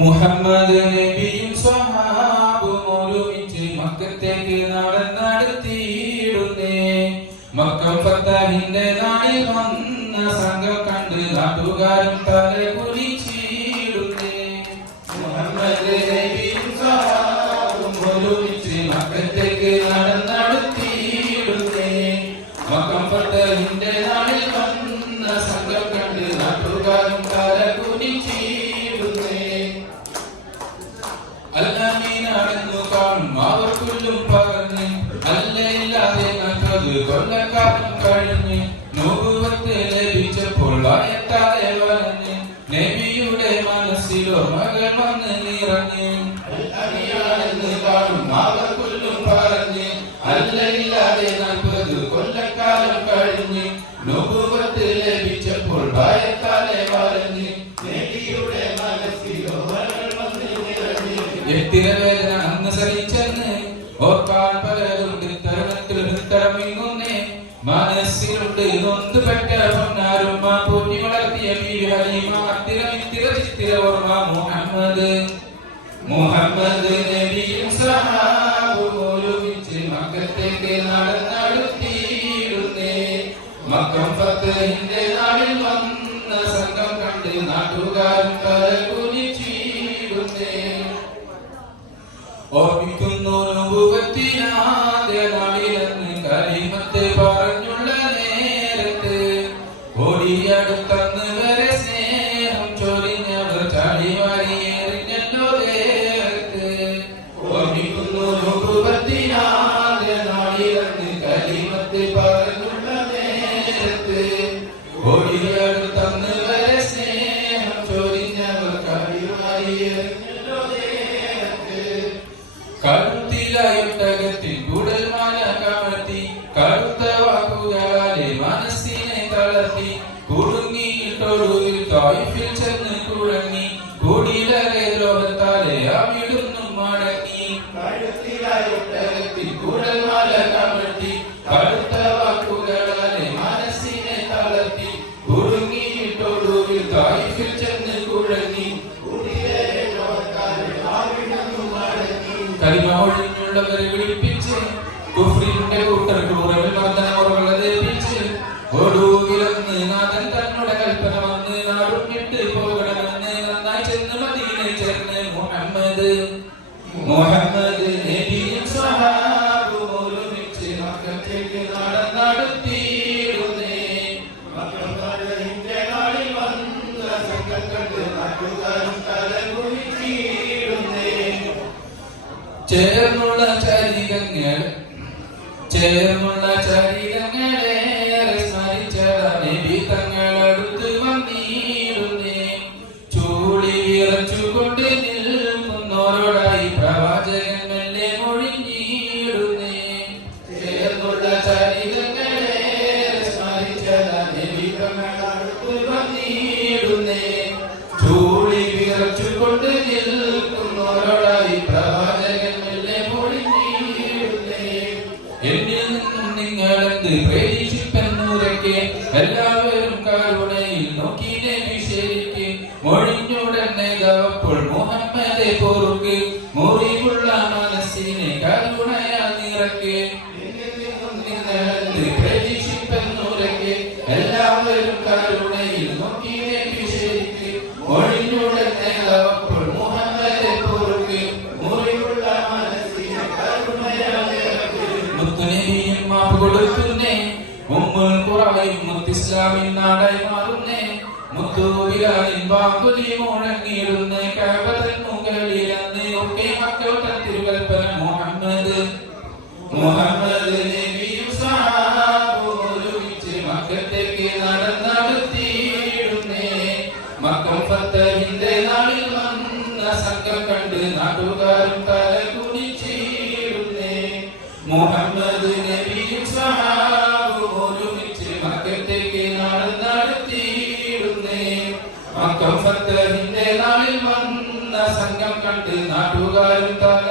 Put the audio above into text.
മുഹമ്മദ് നബിയും സ്വഹാബും ഒരുമിച്ച് മക്കത്തേക്ക് നടന്നെടുത്തിയിടുന്നേ. മക്കം ഫത്തഹിന്റെ നാളിൽ വന്ന സംഘം കണ്ട് നാട്ടുകാരും തല കുലിച്ചിടുന്നേ. മുഹമ്മദ് നബിയും സ്വഹാബും ഒരുമിച്ച് മക്കത്തേക്ക് നടന്നെടുത്തിയിടുന്നേ. മക്കം ഫത്തഹിന്റെ നാളിൽ വന്ന സംഘം കണ്ട് നാട്ടുകാരും തല കുലിച്ചിടുന്നേ. അല്ലമീനാണെന്നു കാണും അവർക്കുള്ളും പറഞ്ഞ് അല്ലയില്ലാതെ നല്ലത് കൊല്ലക്കാലം കഴിഞ്ഞ് നൂറുവത്ത് ലഭിച്ചപ്പോൾ വായത്താലെ പറഞ്ഞ് നബിയുടെ മനസ്സിലോ മകൾ വന്ന് നിറഞ്ഞ്. അല്ലമീനാണെന്ന് കാണും അവർക്കുള്ളും പറഞ്ഞ് അല്ലയില്ലാതെ നല്ലത് കൊല്ലക്കാലം കഴിഞ്ഞ് നൂറുവത്ത് ലഭിച്ചപ്പോൾ വായത്താലെ പറഞ്ഞ് നബിയുടെ മനസ്സിലോ എത്തിരവേദന അന്ന് സഹിച്ചെന്ന് ഓർക്കാൻ പലരുണ്ട്. തരുണത്തിൽ തരമിങ്ങുന്നേ മനസ്സിലുണ്ട് നൊന്തുപെട്ട പൊന്നാരുമ്മ പൊന്നി വളർത്തിയ ഓർമ്മ. മുഹമ്മദ് നബിയും സ്വഹാബും ഒരുമിച്ച് മക്കത്തേക്ക് നടന്നെടുത്തിയിടുന്നേ. മക്കം ഫത്തഹിന്റെ നാളിൽ വന്ന സംഘം കണ്ട് നാട്ടുകാരും തല കുലിച്ചിടുന്നേ. ഓർമ്മിക്കുന്നു നുബുവത്തിനാദ്യ നാളിലെന്ന് കലിമത്ത് പറഞ്ഞുള്ള നേരത്ത് ഓടിയടുത്തന്ന് വരെ സ്നേഹം ചൊരിഞ്ഞവർ ചളിവാരിയെറിഞ്ഞല്ലോ നേരത്ത്. ഓർമ്മിക്കുന്നു നുബുവത്തിനാദ്യ നാളിലെന്ന് കലിമത്ത് പറഞ്ഞുള്ള നേരത്ത് ഓടിയടുത്തന്ന് വരെ സ്നേഹം ചൊരിഞ്ഞവർ ചളിവാരിയെറിഞ്ഞല്ലോ നേരത്ത്. കഴുത്തിലായൊട്ടകത്തിൽ കൂടൽ മാല കമഴ്ത്തി കറുത്ത വാക്കുകളാലെ മനസ്സിനെ തളർത്തി കുടുങ്ങിയിട്ടൊടുവിൽ തായിഫിൽ ചെന്ന് കുഴങ്ങി കൂടിയിലെ ദ്രോഹത്താലെ അവിടുന്നും മടങ്ങി. കഴുത്തിലായൊട്ടകത്തിൽ കൂടൽ മാല കമഴ്ത്തി കറുത്ത വാക്കുകളാലെ മനസ്സിനെ തളർത്തി കുടുങ്ങിയിട്ടൊടുവിൽ തായിഫിൽ ചെന്ന് കുഴങ്ങി കരിമ ഒഴിഞ്ഞുള്ളവരെ വിളിപ്പിച്ച് കുഫ്രിന്റെ കൂട്ടർക്ക് ഉറവിൽ വർദ്ധനമുറകളെ ധരിപ്പിച്ച് ഒടുവിലന്ന് നാഥൻ തന്നോട് കൽപ്പന വന്ന് നാടും വിട്ട് പോകണമെന്ന് നന്നായി ചെന്ന് മദീനയിൽ ചേർന്ന് മുഹമ്മദ് നബിയും സ്വഹാബും ഒരുമിച്ച് മക്കത്തേക്ക് നടന്നെടുത്തിയിടുന്നേ. മക്കം ഫത്തഹിന്റെ നാളിൽ വന്ന സംഘം കണ്ട് നാട്ടുകാരും തല കുലിച്ചിടുന്നേ. ചേർന്നുള്ള ചരിതങ്ങളേറെ സ്മരിച്ചത നബി തങ്ങളടുത്ത് വന്നിടുന്നേ. ചൂളി വിറച്ചുകൊണ്ട് നിൽക്കുന്നവരോടായി പ്രവാചകൻ മെല്ലെ മൊഴിഞ്ഞിടുന്നേ. ചേർന്നുള്ള ചരിതങ്ങളേറെ സ്മരിച്ചത നബി തങ്ങളടുത്ത് വന്നിടുന്നേ. ചൂളി വിറച്ചുകൊണ്ട് നിൽക്കുന്നവരോടായി പ്രവാചകൻ മെല്ലെ മൊഴിഞ്ഞിടുന്നേ. എന്നിൽ നിന്നും നിങ്ങളെന്ത് പ്രതീക്ഷിപ്പെന്നുരക്കെ എല്ലാവരും കരുണയിൽ നോക്കി നബി ശരിക്ക് മൊഴിഞ്ഞുടനെ ഗവപ്പോൾ മുഹമ്മദെ പൊറുക്ക് മുറിവുള്ള മനസ്സിനെ കരുണയാ നിറക്ക്. എന്നിൽ നിന്നും നിങ്ങളെന്ത് പ്രതീക്ഷിപ്പെന്നുരക്കെ എല്ലാവരും കരുണയിൽ നോക്കി നബി ശരിക്ക് മൊഴിഞ്ഞുടനെ ഗവപ്പോൾ മുഹമ്മദെ പൊറുക്ക് മുറിവുള്ള മനസ്സിനെ കരുണയാ നിറക്ക്. മുത്തുനബിയും മാപ്പ് കൊടുക്കുന്നേ ഉമ്മുൽ ഖുറയും മുത്തിസ്ലാമിൻ നാടായി മാറുന്നേ. മുത്തുബിലാലിൻ വാക്കുലി മുഴങ്ങിയിടുന്നേ. കഅബതൻ മുകളിലന്ന് ഒക്കെ മക്കോട്ടൻ തിരുകൽപ്പന. മുഹമ്മദ് നബിയും സ്വഹാബും ഒരുമിച്ച് മക്കത്തേക്ക് നടന്നെടുത്തിയിടുന്നേ. മക്കം ഫത്തഹിന്റെ നാളിൽ വന്ന സംഘം കണ്ട് നാട്ടുകാരും തല കുലിച്ചിടുന്നേ. മുഹമ്മദ് നബിയും സ്വഹാബും ഒരുമിച്ച് മക്കത്തേക്ക് നടന്നെടുത്തിയിടുന്നേ. മക്കം ഫത്തഹിന്റെ നാളിൽ വന്ന സംഘം കണ്ട് നാട്ടുകാരും തല